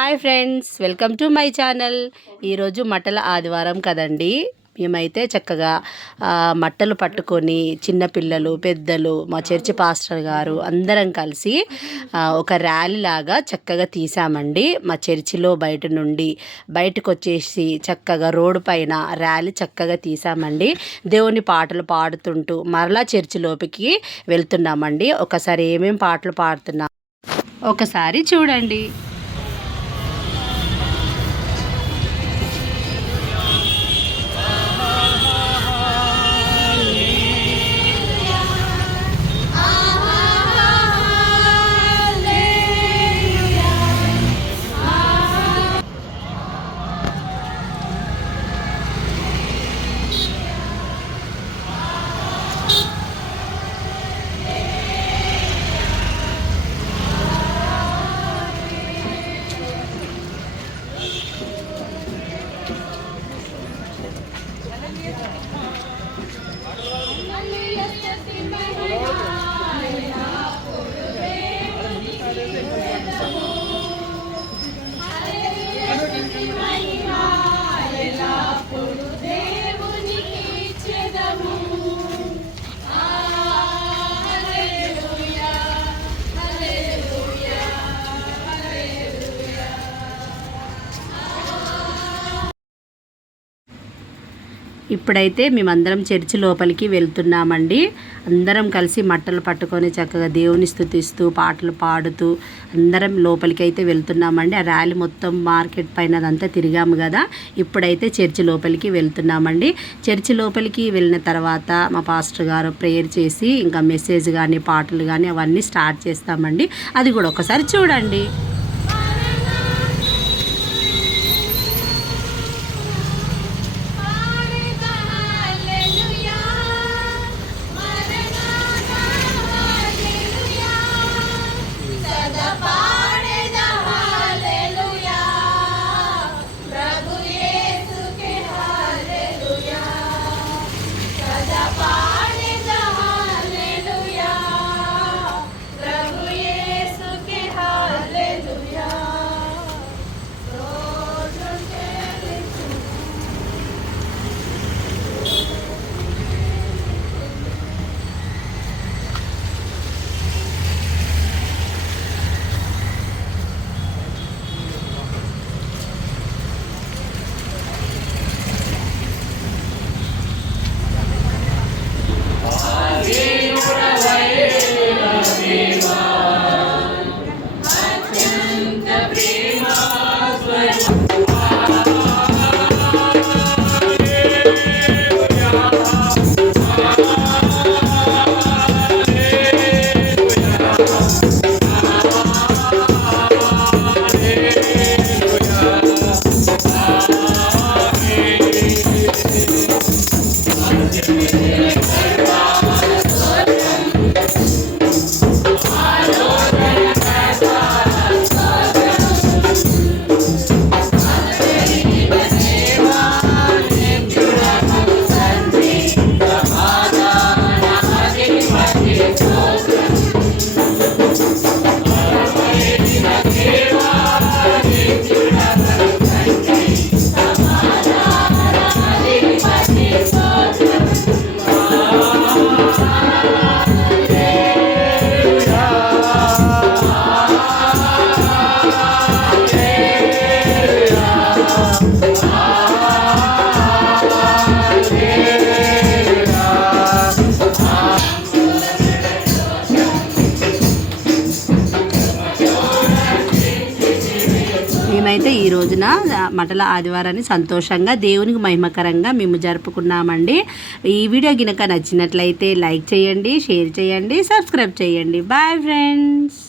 Hi friends, welcome to my channel. ఈరోజు మట్టల ఆదివారం కదండి. మేమైతే చక్కగా మట్టలు పట్టుకొని చిన్నపిల్లలు పెద్దలు మా చర్చి పాస్టర్ గారు అందరం కలిసి ఒక ర్యాలీ లాగా చక్కగా తీసామండి. మా చర్చిలో బయట నుండి బయటకు వచ్చేసి చక్కగా రోడ్డు పైన ర్యాలీ చక్కగా తీసామండి. దేవుని పాటలు పాడుతుంటూ మరలా చర్చిలోకి వెళ్తున్నామండి. ఒకసారి ఏమేమి పాటలు పాడుతున్నాం ఒకసారి చూడండి. ఇప్పుడైతే మేమందరం చర్చి లోపలికి వెళ్తున్నామండి. అందరం కలిసి మట్టలు పట్టుకొని చక్కగా దేవుని స్తుతిస్తూ పాటలు పాడుతూ అందరం లోపలికి అయితే వెళ్తున్నామండి. ఆ ర్యాలీ మొత్తం మార్కెట్ పైన అదంతా తిరిగాము కదా. ఇప్పుడైతే చర్చి లోపలికి వెళ్తున్నామండి. చర్చి లోపలికి వెళ్ళిన తర్వాత మా పాస్టర్ గారు ప్రేయర్ చేసి ఇంకా మెసేజ్ కానీ పాటలు కానీ అవన్నీ స్టార్ట్ చేస్తామండి. అది కూడా ఒకసారి చూడండి. మేమైతే ఈ రోజున మట్టల ఆదివారాన్ని సంతోషంగా దేవునికి మహిమకరంగా మేము జరుపుకున్నామండి. ఈ వీడియో గినక నచ్చినట్లయితే లైక్ చేయండి, షేర్ చేయండి, సబ్స్క్రైబ్ చేయండి. Bye friends.